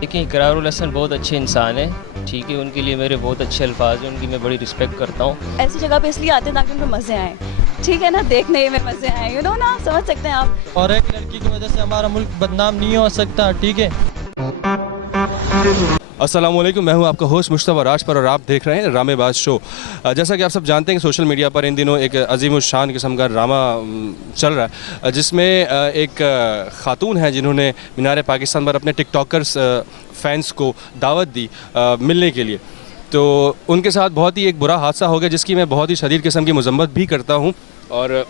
देखिए इकरारुल हसन बहुत अच्छे इंसान है, ठीक है, उनके लिए मेरे बहुत अच्छे अल्फाज हैं, उनकी मैं बड़ी रिस्पेक्ट करता हूँ। ऐसी जगह पे इसलिए आते हैं ताकि उनको मज़े आएँ, ठीक है ना, देखने में मज़े आएँ, ना, समझ सकते हैं आप। और एक लड़की की वजह से हमारा मुल्क बदनाम नहीं हो सकता, ठीक है। अस्सलाम वालेकुम, मैं हूं आपका होस्ट मुश्तबा राजपर और आप देख रहे हैं ड्रामेबाज शो। जैसा कि आप सब जानते हैं कि सोशल मीडिया पर इन दिनों एक अजीम शान किस्म का ड्रामा चल रहा है, जिसमें एक खातून है जिन्होंने मीनार पाकिस्तान पर अपने टिकटॉकर्स फैंस को दावत दी मिलने के लिए। तो उनके साथ बहुत ही एक बुरा हादसा हो गया, जिसकी मैं बहुत ही शदीद किस्म की मजम्मत भी करता हूँ। और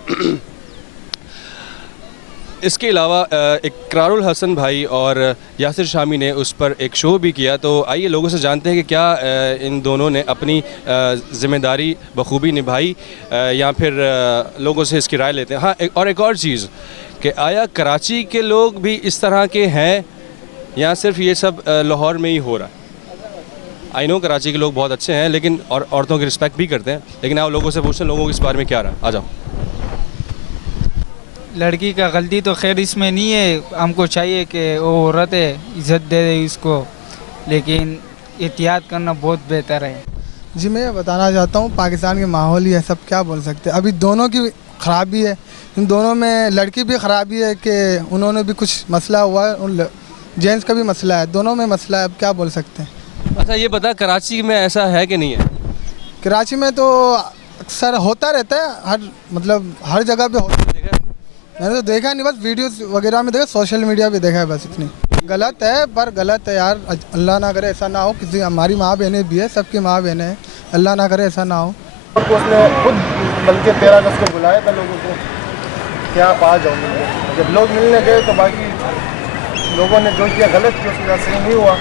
इसके अलावा इकरारुल हसन भाई और यासिर शामी ने उस पर एक शो भी किया। तो आइए लोगों से जानते हैं कि क्या इन दोनों ने अपनी ज़िम्मेदारी बखूबी निभाई या फिर लोगों से इसकी राय लेते हैं। हाँ, एक और चीज़ कि आया कराची के लोग भी इस तरह के हैं या सिर्फ ये सब लाहौर में ही हो रहा है। आई नो कराची के लोग बहुत अच्छे हैं, लेकिन और औरतों की रिस्पेक्ट भी करते हैं, लेकिन आप लोगों से पूछते हैं लोगों को इस बारे में क्या रहा। आ जाओ। लड़की का गलती तो खैर इसमें नहीं है, हमको चाहिए कि वो औरत है इज़्ज़त दे दे इसको, लेकिन एहतियात करना बहुत बेहतर है। जी, मैं ये बताना चाहता हूँ पाकिस्तान के माहौल ही है, सब क्या बोल सकते हैं। अभी दोनों की ख़राबी है, इन दोनों में लड़की भी ख़राबी है कि उन्होंने भी कुछ मसला हुआ है, उन जेंट्स का भी मसला है, दोनों में मसला है। अब क्या बोल सकते हैं। अच्छा ये बता, कराची में ऐसा है कि नहीं है? कराची में तो अक्सर होता रहता है, हर जगह पे होता है। मैंने तो देखा नहीं, बस वीडियोस वगैरह में देखा, सोशल मीडिया पे देखा है, बस इतनी। गलत है, पर गलत है यार, अल्लाह ना करे ऐसा ना हो। किसी हमारी माँ बहनें भी है, सबकी माँ बहनें हैं, अल्लाह ना करे ऐसा ना हो। उसने खुद बल्कि 13 अगस्त को बुलाया था लोगों को कि आप आ जाओ मिलने। जब लोग मिलने गए तो बाकी लोगों ने जो किया गलत किया, उसके साथ सही नहीं हुआ,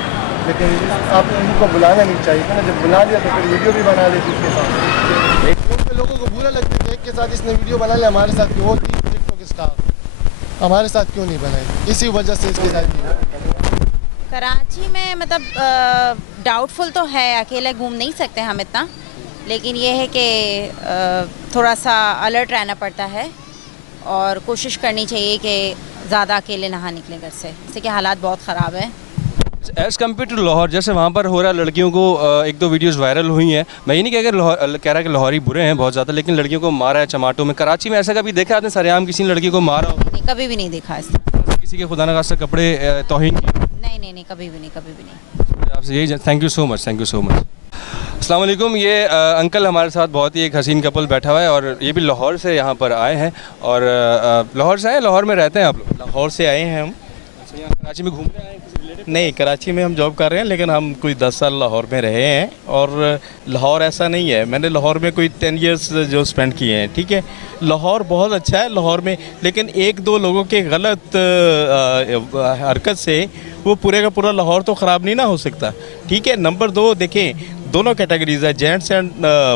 लेकिन आप इनको बुलाना नहीं चाहिए था ना। जब बुला लिया तो फिर वीडियो भी बना ली थी उसके साथ। लोगों को बुरा लगता है कि एक के साथ इसने वीडियो बना लिया, हमारे साथ क्यों होती टिकटॉक स्टार, हमारे साथ क्यों नहीं बनाई, इसी वजह से इसके साथ। कराची में मतलब डाउटफुल तो है, अकेले घूम नहीं सकते हम इतना, लेकिन ये है कि थोड़ा सा अलर्ट रहना पड़ता है और कोशिश करनी चाहिए कि ज़्यादा अकेले ना निकले घर से, इससे कि हालात बहुत ख़राब है। एज़ कम्पेयर टू लाहौर, जैसे वहाँ पर हो रहा है, लड़कियों को एक दो वीडियोस वायरल हुई हैं। मैं ये नहीं कह रहा कि लाहौरी बुरे हैं बहुत ज़्यादा, लेकिन लड़कियों को मारा है चमाटों में। कराची में ऐसा कभी देखा आपने, सरेआम किसी ने लड़की को मारा हो? नहीं, कभी भी नहीं देखा इसमें। किसी के खुदा न खास्ता कपड़े तौहीन की? नहीं, कभी भी नहीं, कभी भी नहीं। आपसे यही, thank you so much, thank you so much. अस्सलाम वालेकुम। ये अंकल हमारे साथ बहुत ही एक हसीन कपल बैठा हुआ है और ये भी लाहौर से यहाँ पर आए हैं। और लाहौर से आए, लाहौर में रहते हैं आप लोग? लाहौर से आए हैं हम। यहाँ कराची में घूमने आए हैं? नहीं, कराची में हम जॉब कर रहे हैं, लेकिन हम कोई 10 साल लाहौर में रहे हैं। और लाहौर ऐसा नहीं है, मैंने लाहौर में कोई 10 इयर्स जो स्पेंड किए हैं, ठीक है। लाहौर बहुत अच्छा है लाहौर में, लेकिन एक दो लोगों के गलत हरकत से वो पूरे का पूरा लाहौर तो ख़राब नहीं ना हो सकता, ठीक है। नंबर 2 देखें, दोनों कैटेगरीज है, जेंट्स एंड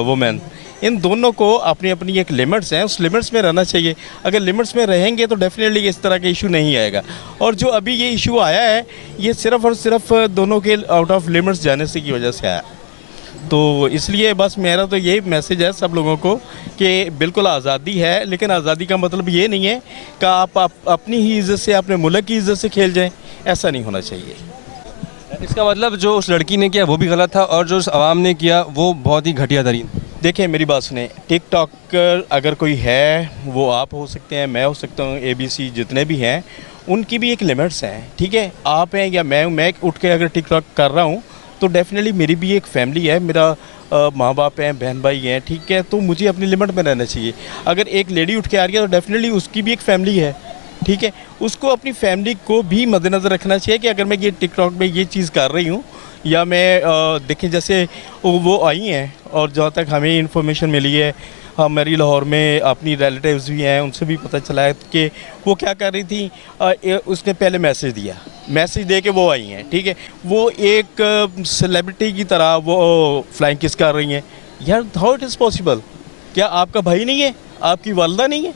वुमेन, इन दोनों को अपनी अपनी एक लिमिट्स हैं, उस लिमिट्स में रहना चाहिए। अगर लिमिट्स में रहेंगे तो डेफिनेटली इस तरह का इशू नहीं आएगा। और जो अभी ये इशू आया है, ये सिर्फ़ और सिर्फ दोनों के आउट ऑफ लिमिट्स जाने से की वजह से आया। तो इसलिए बस मेरा तो यही मैसेज है सब लोगों को कि बिल्कुल आज़ादी है, लेकिन आज़ादी का मतलब ये नहीं है कि आप अपनी ही इज़्ज़त से, अपने मुल्क की इज़्ज़त से खेल जाएँ, ऐसा नहीं होना चाहिए। इसका मतलब जो उस लड़की ने किया वो भी गलत था और जो उस आवाम ने किया वो बहुत ही घटिया तरीन। देखिए मेरी बात सुने, टिकटॉकर अगर कोई है, वो आप हो सकते हैं, मैं हो सकता हूँ, ABC जितने भी हैं, उनकी भी एक लिमिट्स हैं, ठीक है। आप हैं या मैं उठ के अगर टिकटॉक कर रहा हूँ तो डेफिनेटली मेरी भी एक फैमिली है, मेरा माँ बाप हैं, बहन भाई हैं, ठीक है। तो मुझे अपनी लिमिट में रहना चाहिए। अगर एक लेडी उठ के आ रही है तो डेफिनेटली उसकी भी एक फैमिली है, ठीक है। उसको अपनी फैमिली को भी मद्देनज़र रखना चाहिए कि अगर मैं ये टिकटॉक में ये चीज़ कर रही हूँ, या मैं देखें जैसे वो आई हैं और जहाँ तक हमें इंफॉर्मेशन मिली है, हमारी लाहौर में अपनी रिलेटिव्स भी हैं, उनसे भी पता चला है कि वो क्या कर रही थी। उसने पहले मैसेज दे के वो आई हैं, ठीक है। वो एक सेलिब्रिटी की तरह वो फ्लाइंग किस कर रही हैं। यार हाउ इट इज़ पॉसिबल? क्या आपका भाई नहीं है, आपकी वालदा नहीं है,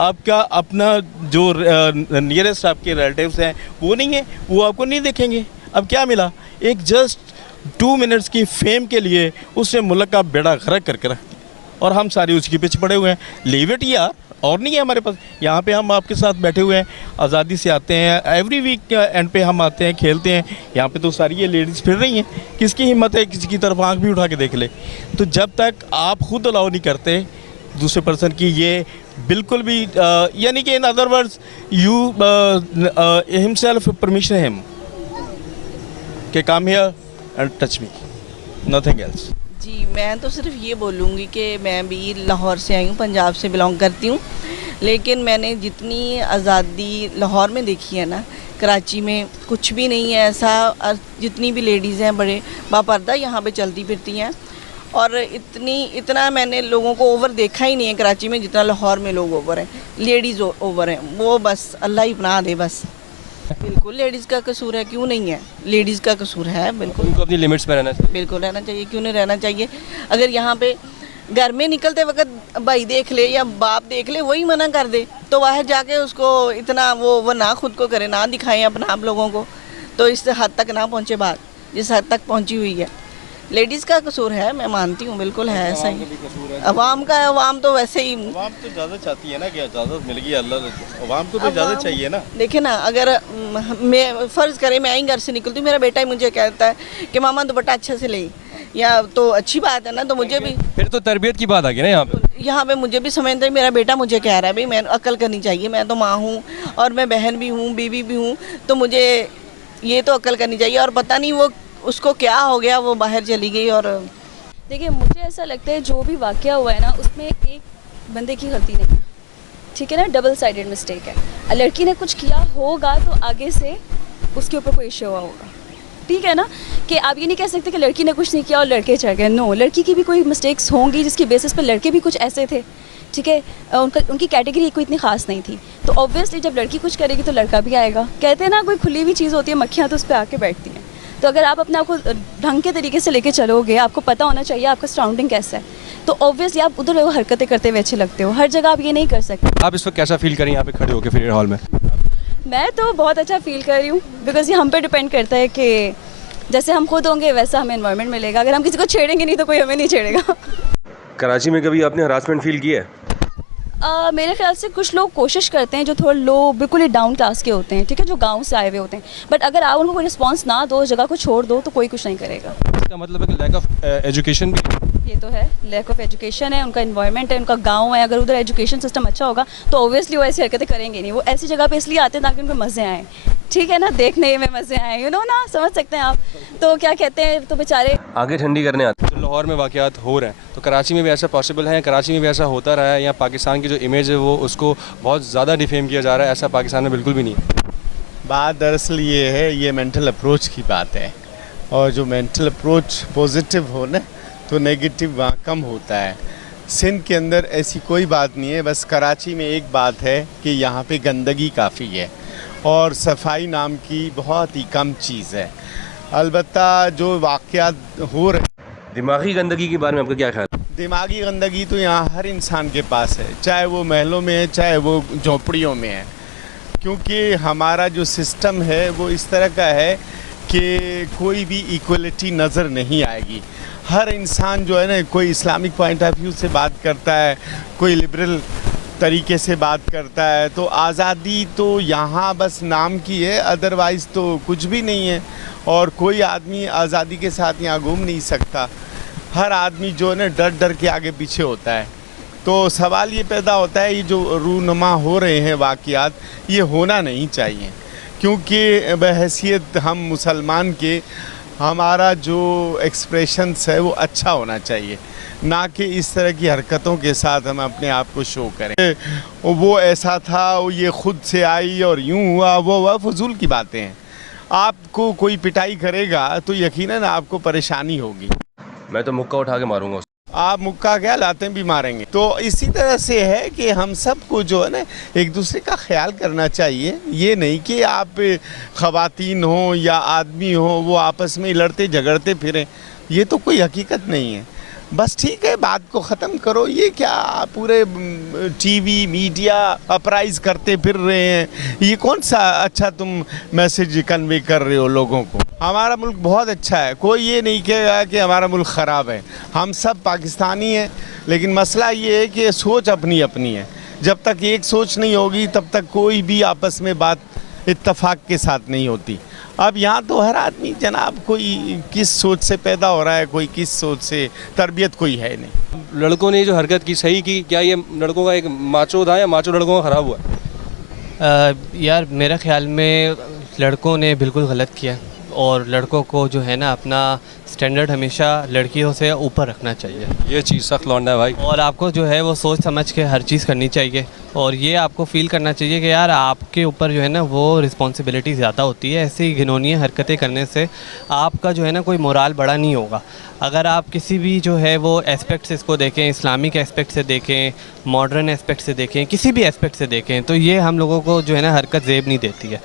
आपका अपना जो नियरेस्ट आपके रिलेटिव्स हैं वो नहीं है, वो आपको नहीं देखेंगे? अब क्या मिला? एक जस्ट 2 मिनट्स की फेम के लिए उसने मुल्क का बेड़ा गर्क करके रख दिया और हम सारे उसके पीछे पड़े हुए हैं। लीव इट यार, और नहीं है हमारे पास। यहाँ पे हम आपके साथ बैठे हुए हैं, आज़ादी से आते हैं, एवरी वीक एंड पे हम आते हैं, खेलते हैं। यहाँ पे तो सारी ये लेडीज़ फिर रही हैं, किसकी हिम्मत है किसी की तरफ आंख भी उठा के देख ले। तो जब तक आप खुद अलाउ नहीं करते दूसरे पर्सन की, ये बिल्कुल भी यानी कि in other words you himself permission him के come here and touch me, nothing else. जी, मैं तो सिर्फ ये बोलूँगी कि मैं भी लाहौर से आई हूँ, पंजाब से बिलोंग करती हूँ, लेकिन मैंने जितनी आज़ादी लाहौर में देखी है ना, कराची में कुछ भी नहीं है ऐसा। जितनी भी लेडीज़ हैं बड़े बापर्दा यहाँ पे चलती फिरती हैं, और इतना मैंने लोगों को ओवर देखा ही नहीं है कराची में जितना लाहौर में लोग ओवर हैं, लेडीज़ ओवर हैं। वो बस अल्लाह ही पनाह दे बस। बिल्कुल लेडीज़ का कसूर है, क्यों नहीं है, लेडीज़ का कसूर है, बिल्कुल उनको अपनी लिमिट्स में रहना चाहिए। बिल्कुल रहना चाहिए, क्यों नहीं रहना चाहिए। अगर यहाँ पे घर में निकलते वक्त भाई देख ले या बाप देख ले, वही मना कर दे, तो बाहर जाके उसको इतना वो ना खुद को करे, ना दिखाएं अपना आप लोगों को, तो इस हद तक ना पहुँचे बात जिस हद तक पहुँची हुई है। लेडीज़ का कसूर है, मैं मानती हूँ, बिल्कुल है ऐसा ही। अवाम का, अवाम तो वैसे ही, अवाम तो ज़्यादा चाहती है ना कि इजाज़त मिल गई, अल्लाह अवाम को तो ज़्यादा चाहिए ना। देखिए ना, अगर मैं फ़र्ज़ करें मैं ही घर से निकलती हूँ, मेरा बेटा ही मुझे कहता है कि मामा दुपट्टा अच्छे से ले, या तो अच्छी बात है ना, तो मुझे भी फिर तो तरबियत की बात आ गई ना यहाँ पे मुझे भी समझता है, मेरा बेटा मुझे कह रहा है भाई मैं अक्ल करनी चाहिए, मैं तो माँ हूँ और मैं बहन भी हूँ, बीवी भी हूँ, तो मुझे ये तो अक्ल करनी चाहिए। और पता नहीं वो उसको क्या हो गया, वो बाहर चली गई। और देखिए मुझे ऐसा लगता है जो भी वाक़या हुआ है ना, उसमें एक बंदे की गलती नहीं है, ठीक है ना, डबल साइडेड मिस्टेक है। लड़की ने कुछ किया होगा तो आगे से उसके ऊपर कोई इशू हुआ होगा, ठीक है ना, कि आप ये नहीं कह सकते कि लड़की ने कुछ नहीं किया और लड़के चढ़ गए। नो, लड़की की भी कोई मिस्टेक्स होंगी जिसकी बेसिस पर लड़के भी कुछ ऐसे थे, ठीक है, उनकी कैटेगरी कोई इतनी ख़ास नहीं थी। तो ऑब्वियसली जब लड़की कुछ करेगी तो लड़का भी आएगा। कहते हैं ना कोई खुली हुई चीज़ होती है, मक्खियाँ तो उस पर आके बैठती हैं। तो अगर आप अपने आप को ढंग के तरीके से लेके चलोगे, आपको पता होना चाहिए आपका सराउंडिंग कैसा है, तो ऑब्वियसली आप उधर वो हरकतें करते हुए अच्छे लगते हो। हर जगह आप ये नहीं कर सकते। आप इस वक्त कैसा फील करें यहाँ पे खड़े होकर फिर हॉल में? मैं तो बहुत अच्छा फील कर रही हूँ, बिकॉज ये हम पे डिपेंड करता है कि जैसे हम खुद होंगे वैसा हमें एनवायरनमेंट मिलेगा। अगर हम किसी को छेड़ेंगे नहीं तो कोई हमें नहीं छेड़ेगा। कराची में कभी आपने हरासमेंट फील किया है? मेरे ख्याल से कुछ लोग कोशिश करते हैं जो थोड़ा लो, बिल्कुल ही डाउन क्लास के होते हैं, ठीक है, जो गांव से आए हुए होते हैं, बट अगर आप उनको कोई रिस्पांस ना दो, जगह को छोड़ दो, तो कोई कुछ नहीं करेगा। इसका मतलब है कि लैक ऑफ एजुकेशन भी, ये तो है, लैक ऑफ एजुकेशन है, उनका इन्वायरमेंट है, उनका गांव है। अगर उधर एजुकेशन सिस्टम अच्छा होगा तो ऑब्वियसली वो ऐसी हरकतें करेंगे नहीं। वो ऐसी जगह पे इसलिए आते हैं ताकि उनको मज़े आएँ, ठीक है ना, देखने में मज़े आए, यू नो ना, समझ सकते हैं आप। तो क्या कहते हैं, तो बेचारे आगे ठंडी करने आते हैं। तो लाहौर में वाक़यात हो रहे हैं, तो कराची में भी ऐसा पॉसिबल है? कराची में भी ऐसा होता रहा है? या पाकिस्तान की जो इमेज है वो उसको बहुत ज़्यादा डिफेम किया जा रहा है? ऐसा पाकिस्तान में बिल्कुल भी नहीं है। बात दरअसल ये है, ये मेंटल अप्रोच की बात है, और जो मेंटल अप्रोच पॉजिटिव हो ना तो नेगेटिव वहाँ कम होता है। सिंध के अंदर ऐसी कोई बात नहीं है, बस कराची में एक बात है कि यहाँ पे गंदगी काफ़ी है और सफाई नाम की बहुत ही कम चीज़ है। अलबत्ता जो वाक़यात हो रहे, दिमागी गंदगी के बारे में आपका क्या ख्याल है? दिमागी गंदगी तो यहाँ हर इंसान के पास है, चाहे वो महलों में है, चाहे वो झोंपड़ियों में है, क्योंकि हमारा जो सिस्टम है वो इस तरह का है कि कोई भी इक्वलिटी नज़र नहीं आएगी। हर इंसान जो है ना, कोई इस्लामिक पॉइंट ऑफ व्यू से बात करता है, कोई लिबरल तरीके से बात करता है। तो आज़ादी तो यहाँ बस नाम की है, अदरवाइज़ तो कुछ भी नहीं है, और कोई आदमी आज़ादी के साथ यहाँ घूम नहीं सकता। हर आदमी जो है ना डर डर के आगे पीछे होता है। तो सवाल ये पैदा होता है, ये जो रूनुमा हो रहे हैं वाक़यात, ये होना नहीं चाहिए, क्योंकि बहैसियत हम मुसलमान के हमारा जो एक्सप्रेशंस है वो अच्छा होना चाहिए, ना कि इस तरह की हरकतों के साथ हम अपने आप को शो करें। वो ऐसा था, वो ये खुद से आई और यूँ हुआ, वो फजूल की बातें हैं। आपको कोई पिटाई करेगा तो यकीनन आपको परेशानी होगी। मैं तो मुक्का उठा के मारूंगा। आप मुक्का क्या लाते भी मारेंगे। तो इसी तरह से है कि हम सबको जो है ना एक दूसरे का ख्याल करना चाहिए। ये नहीं कि आप ख़वातीन हो या आदमी हो वो आपस में लड़ते झगड़ते फिरें, ये तो कोई हकीकत नहीं है। बस ठीक है, बात को ख़त्म करो। ये क्या पूरे टीवी मीडिया अपराइज करते फिर रहे हैं, ये कौन सा अच्छा तुम मैसेज कन्वे कर रहे हो लोगों को। हमारा मुल्क बहुत अच्छा है, कोई ये नहीं कहेगा कि हमारा मुल्क ख़राब है। हम सब पाकिस्तानी हैं, लेकिन मसला ये है कि सोच अपनी अपनी है। जब तक एक सोच नहीं होगी तब तक कोई भी आपस में बात इत्तेफाक के साथ नहीं होती। अब यहाँ तो हर आदमी जनाब कोई किस सोच से पैदा हो रहा है, कोई किस सोच से, तरबियत कोई है नहीं। लड़कों ने जो हरकत की सही की, क्या ये लड़कों का एक माचो था या माचो लड़कों का ख़राब हुआ? यार मेरा ख्याल में लड़कों ने बिल्कुल गलत किया और लड़कों को जो है ना अपना स्टैंडर्ड हमेशा लड़कियों से ऊपर रखना चाहिए। ये चीज़ सख्त लौंडा है भाई। और आपको जो है वो सोच समझ के हर चीज़ करनी चाहिए और ये आपको फील करना चाहिए कि यार आपके ऊपर जो है ना वो रिस्पॉन्सिबिलिटी ज़्यादा होती है। ऐसी घिनौनी हरकतें करने से आपका जो है ना कोई मोराल बड़ा नहीं होगा। अगर आप किसी भी जो है वो एस्पेक्ट से इसको देखें, इस्लामिक एस्पेक्ट से देखें, मॉडर्न एस्पेक्ट से देखें, किसी भी एस्पेक्ट से देखें, तो ये हम लोगों को जो है ना हरकत ज़ेब नहीं देती है।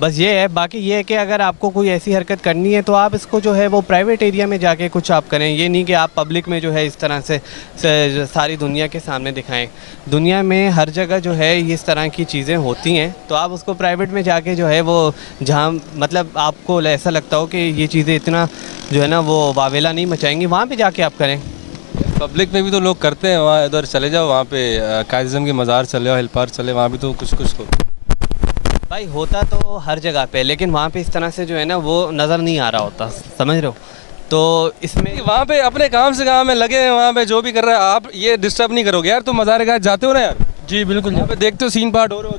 बस ये है, बाकी ये है कि अगर आपको कोई ऐसी हरकत करनी है तो आप इसको जो है वो प्राइवेट एरिया में जाके कुछ आप करें। ये नहीं कि आप पब्लिक में जो है इस तरह से सारी दुनिया के सामने दिखाएं। दुनिया में हर जगह जो है इस तरह की चीज़ें होती हैं, तो आप उसको प्राइवेट में जाके जो है वो जहाँ मतलब आपको ऐसा लगता हो कि ये चीज़ें इतना जो है ना वो वावेला नहीं मचाएंगी, वहाँ पर जाके आप करें। पब्लिक में भी तो लोग करते हैं, वहाँ इधर चले जाओ, वहाँ पे कायज़म के मज़ार चले जाओ, हिल पार्क चले, वहाँ भी तो कुछ कुछ होता भाई होता तो हर जगह पे, लेकिन वहाँ पे इस तरह से जो है ना वो नज़र नहीं आ रहा होता, समझ रहे हो? तो इसमें वहाँ पे अपने काम से काम में लगे हैं, वहाँ पे जो भी कर रहा है आप ये डिस्टर्ब नहीं करोगे यार। तुम मज़ार गाह जाते हो ना यार? जी बिल्कुल। यहाँ पे देखते हो सीन पार्ट हो रहे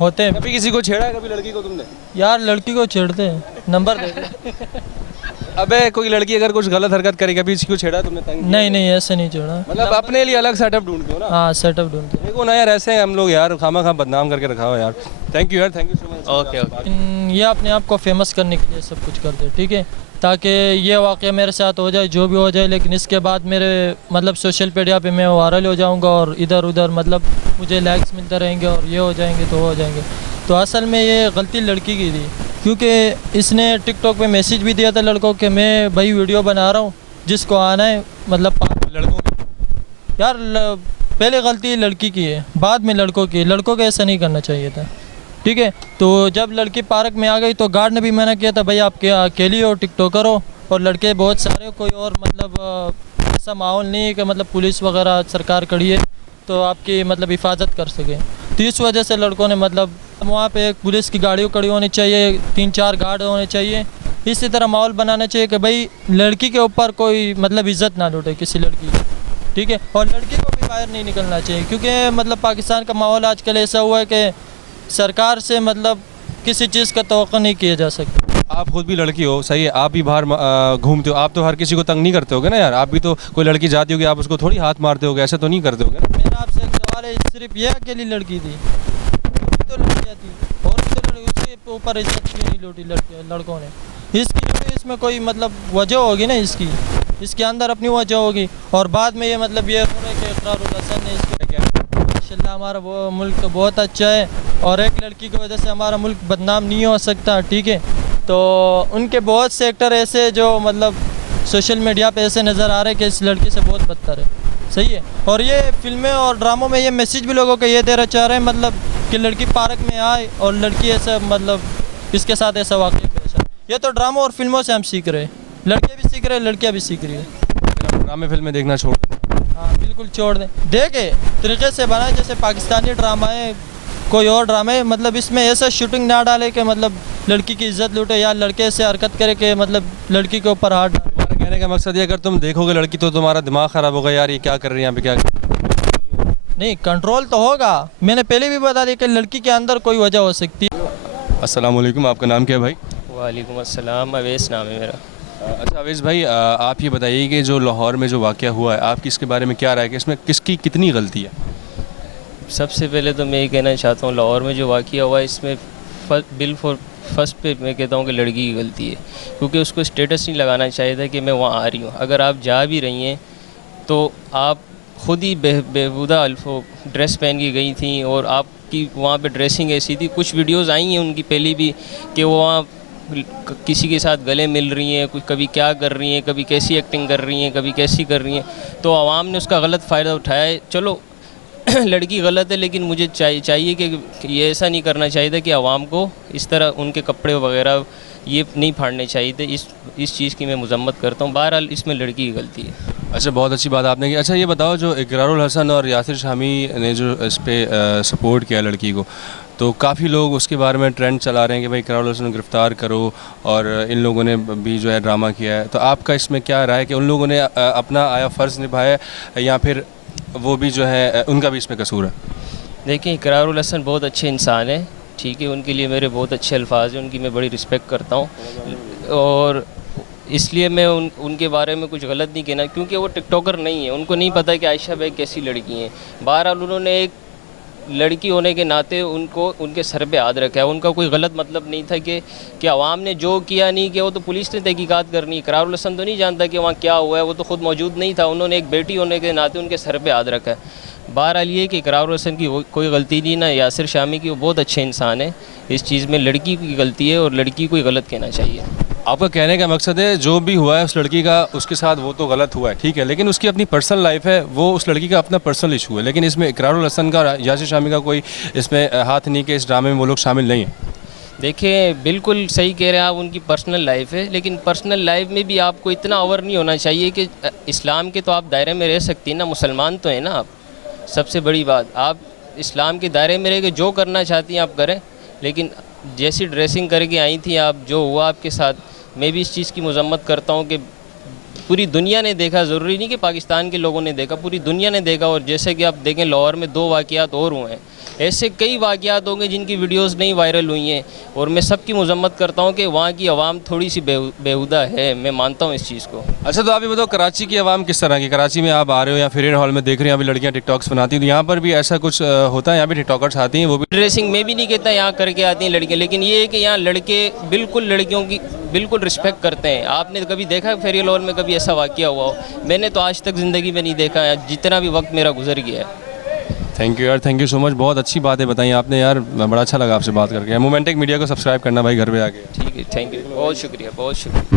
होते हैं। कभी किसी को छेड़ा है, कभी लड़की को तुमने? यार लड़की को छेड़ते हैं, नंबर दे। अबे कोई लड़की अगर कुछ गलत हरकत करेगी, कभी किसी को छेड़ा तुमने? नहीं ऐसे नहीं छेड़ा। मतलब अपने लिए अलग सेटअप ढूंढते हो ना? हाँ सेटअप ढूंढते। देखो ना यार, ऐसे हैं हम लोग यार, खामा खा बदनाम करके रखा हो यार। थैंक यू यार, thank you so much. Okay. ये अपने आप को फेमस करने के लिए सब कुछ करते, ठीक है, ताकि ये वाक़या मेरे साथ हो जाए, जो भी हो जाए, लेकिन इसके बाद मेरे मतलब सोशल मीडिया पे मैं वायरल हो जाऊंगा और इधर उधर मतलब मुझे लाइक्स मिलते रहेंगे और ये हो जाएंगे तो हो जाएंगे। तो असल में ये गलती लड़की की थी, क्योंकि इसने टिकटॉक पे मैसेज भी दिया था लड़कों के, मैं भाई वीडियो बना रहा हूँ, जिसको आना है मतलब लड़कों की। यार पहले गलती लड़की की है, बाद में लड़कों की। लड़कों को ऐसा नहीं करना चाहिए था, ठीक है। तो जब लड़की पार्क में आ गई तो गार्ड ने भी मना किया था, भाई आप क्या अकेली हो, टिकटॉकर हो और लड़के बहुत सारे हो, कोई और मतलब ऐसा माहौल नहीं है कि मतलब पुलिस वगैरह सरकार खड़ी है तो आपकी मतलब हिफाजत कर सके। तो इस वजह से लड़कों ने मतलब वहाँ पे एक पुलिस की गाड़ी खड़ी होनी चाहिए, 3-4 गार्ड होने चाहिए, इसी तरह माहौल बनाना चाहिए कि भाई लड़की के ऊपर कोई मतलब इज़्ज़त ना लूटे किसी लड़की की, ठीक है। और लड़की को भी बाहर नहीं निकलना चाहिए, क्योंकि मतलब पाकिस्तान का माहौल आजकल ऐसा हुआ है कि सरकार से मतलब किसी चीज़ का तवक्को नहीं किया जा सकता। आप खुद भी लड़की हो, सही है, आप भी बाहर घूमते हो, आप तो हर किसी को तंग नहीं करते होगे ना यार? आप भी तो कोई लड़की जाती होगी, आप उसको थोड़ी हाथ मारते होगे, ऐसा तो नहीं करते होगे? मेरा आपसे एक सवाल है, सिर्फ ये अकेली लड़की थी? तो लड़कियाँ थी और भी तो उसके ऊपर इज्जत क्यों नहीं लूटी लड़कों ने? इसकी लूटी, इसमें कोई मतलब वजह होगी ना, इसके अंदर अपनी वजह होगी। और बाद में ये मतलब ये इकरारुल हसन ने इसको माशाल्लाह हमारा वो मुल्क बहुत अच्छा है और एक लड़की की वजह से हमारा मुल्क बदनाम नहीं हो सकता, ठीक है। तो उनके बहुत से एक्टर ऐसे जो मतलब सोशल मीडिया पे ऐसे नज़र आ रहे हैं कि इस लड़की से बहुत बदतर है, सही है। और ये फिल्में और ड्रामों में ये मैसेज भी लोगों को ये देना चाह रहे हैं मतलब कि लड़की पार्क में आए और लड़की ऐसा मतलब इसके साथ ऐसा वाक़या पेश आए। ये तो ड्रामों और फिल्मों से हम सीख रहे हैं, लड़के भी सीख रहे हैं, लड़कियाँ भी सीख रही है। ड्रामे फिल्में देखना छोड़ दें? हाँ बिल्कुल छोड़ दें, देखे तरीके से बनाए, जैसे पाकिस्तानी ड्रामा है, कोई और ड्रामा है, मतलब इसमें ऐसा शूटिंग ना डाले कि मतलब लड़की की इज्जत लूटे या लड़के से हरकत करे कि मतलब लड़की के ऊपर हाथ डाले। तुम्हारा कहने का मकसद ये, अगर तुम देखोगे लड़की तो तुम्हारा दिमाग ख़राब होगा, यार ये क्या कर रही है यहाँ पे, क्या कर रही है? नहीं, कंट्रोल तो होगा। मैंने पहले भी बता दिया कि लड़की के अंदर कोई वजह हो सकती है। अस्सलाम वालेकुम, आपका नाम क्या है भाई? वालेकुम अस्सलाम, अवैस नाम है मेरा। अच्छा अवैस भाई, आप ये बताइए कि जो लाहौर में जो वाक़या हुआ है, आपकी इसके बारे में क्या राय है कि इसमें किसकी कितनी गलती है? सबसे पहले तो मैं ये कहना चाहता हूँ, लाहौर में जो वाक़या हुआ है इसमें फर्स्ट पे मैं कहता हूँ कि लड़की की गलती है, क्योंकि उसको स्टेटस नहीं लगाना चाहिए था कि मैं वहाँ आ रही हूँ। अगर आप जा भी रही हैं तो आप ख़ुद ही बेहुदा अल्फो ड्रेस पहन के गई थी और आपकी वहाँ पे ड्रेसिंग ऐसी थी। कुछ वीडियोस आई हैं उनकी पहले भी कि वो वहाँ किसी के साथ गले मिल रही हैं, कुछ कभी क्या कर रही हैं, कभी कैसी एक्टिंग कर रही हैं, कभी कैसी कर रही हैं। तो आवाम ने उसका गलत फ़ायदा उठाया है। चलो लड़की गलत है, लेकिन मुझे चाहिए कि ये ऐसा नहीं करना चाहिए था कि आवाम को इस तरह उनके कपड़े वगैरह ये नहीं फाड़ने चाहिए थे। इस चीज़ की मैं मजम्मत करता हूँ। बहरहाल इसमें लड़की की गलती है। अच्छा, बहुत अच्छी बात आपने की। अच्छा, ये बताओ, जो इकरारुल हसन और यासिर शामी ने जो इस पर सपोर्ट किया लड़की को, तो काफ़ी लोग उसके बारे में ट्रेंड चला रहे हैं कि भाई इकरारुल हसन को गिरफ़्तार करो, और इन लोगों ने भी जो है ड्रामा किया है। तो आपका इसमें क्या राय है कि उन लोगों ने अपना आया फ़र्ज़ निभाया या फिर वो भी जो है उनका भी इसमें कसूर है? देखिए, इकरारुल हसन बहुत अच्छे इंसान हैं, ठीक है, उनके लिए मेरे बहुत अच्छे अल्फाज हैं, उनकी मैं बड़ी रिस्पेक्ट करता हूँ, और इसलिए मैं उनके बारे में कुछ गलत नहीं कहना, क्योंकि वो टिकटॉकर नहीं है, उनको नहीं पता कि आयशा बेग कैसी लड़की हैं। बहरहाल उन्होंने एक लड़की होने के नाते उनको उनके सर पे हाथ रखा है। उनका कोई गलत मतलब नहीं था कि आवाम ने जो किया नहीं किया, वो तो पुलिस ने तहकीकात करनी। इकरारुल हसन तो नहीं जानता कि वहाँ क्या हुआ है, वो तो ख़ुद मौजूद नहीं था। उन्होंने एक बेटी होने के नाते उनके सर पे हाथ रखा है। बहरहाल ये कि इकरारुल हसन की कोई गलती नहीं, ना यासिर शामी की, वो बहुत अच्छे इंसान है। इस चीज़ में लड़की की गलती है और लड़की को गलत कहना चाहिए। आपका कहने का मकसद है जो भी हुआ है उस लड़की का, उसके साथ वो तो गलत हुआ है, ठीक है, लेकिन उसकी अपनी पर्सनल लाइफ है, वो उस लड़की का अपना पर्सनल इशू है। लेकिन इसमें इकरारुल हसन का, यासिर शामी का कोई इसमें हाथ नहीं कि इस ड्रामे में वो लोग शामिल नहीं हैं। देखिए, बिल्कुल सही कह रहे हैं आप, उनकी पर्सनल लाइफ है, लेकिन पर्सनल लाइफ में भी आपको इतना ओवर नहीं होना चाहिए कि इस्लाम के तो आप दायरे में रह सकती हैं ना, मुसलमान तो हैं ना आप। सबसे बड़ी बात, आप इस्लाम के दायरे में रह के जो करना चाहती हैं आप करें, लेकिन जैसी ड्रेसिंग करके आई थी आप, जो हुआ आपके साथ, मैं भी इस चीज़ की मजम्मत करता हूँ कि पूरी दुनिया ने देखा, ज़रूरी नहीं कि पाकिस्तान के लोगों ने देखा, पूरी दुनिया ने देखा। और जैसे कि आप देखें, लाहौर में 2 वाक़यात और हुए हैं, ऐसे कई वाक़यात होंगे जिनकी वीडियोस नहीं वायरल हुई हैं, और मैं सबकी मजम्मत करता हूँ कि वहाँ की आवाम थोड़ी सी बेहुदा है, मैं मानता हूँ इस चीज़ को। अच्छा, तो आप ये बताओ, कराची की आवाम किस तरह की? कराची में आप आ रहे हो या फेरियर हॉल में देख रहे हैं अभी लड़कियाँ टिकटॉक्स बनाती हैं, तो यहाँ पर भी ऐसा कुछ होता है? यहाँ भी टिकटॉकर्स आती हैं, वो भी ड्रेसिंग में भी नहीं कहता यहाँ करके आती हैं लड़कियाँ, लेकिन ये है कि यहाँ लड़के बिल्कुल लड़कियों की बिल्कुल रिस्पेक्ट करते हैं। आपने कभी देखा फेरियर हॉल में कभी ऐसा वाक़या हुआ हो? मैंने तो आज तक ज़िंदगी में नहीं देखा है, जितना भी वक्त मेरा गुजर गया है। थैंक यू यार, थैंक यू सो मच, बहुत अच्छी बातें बताई आपने यार, बड़ा अच्छा लगा आपसे बात करके। मोमेंटेक मीडिया को सब्सक्राइब करना भाई, घर पे आके। ठीक है, थैंक यू, बहुत शुक्रिया, बहुत शुक्रिया।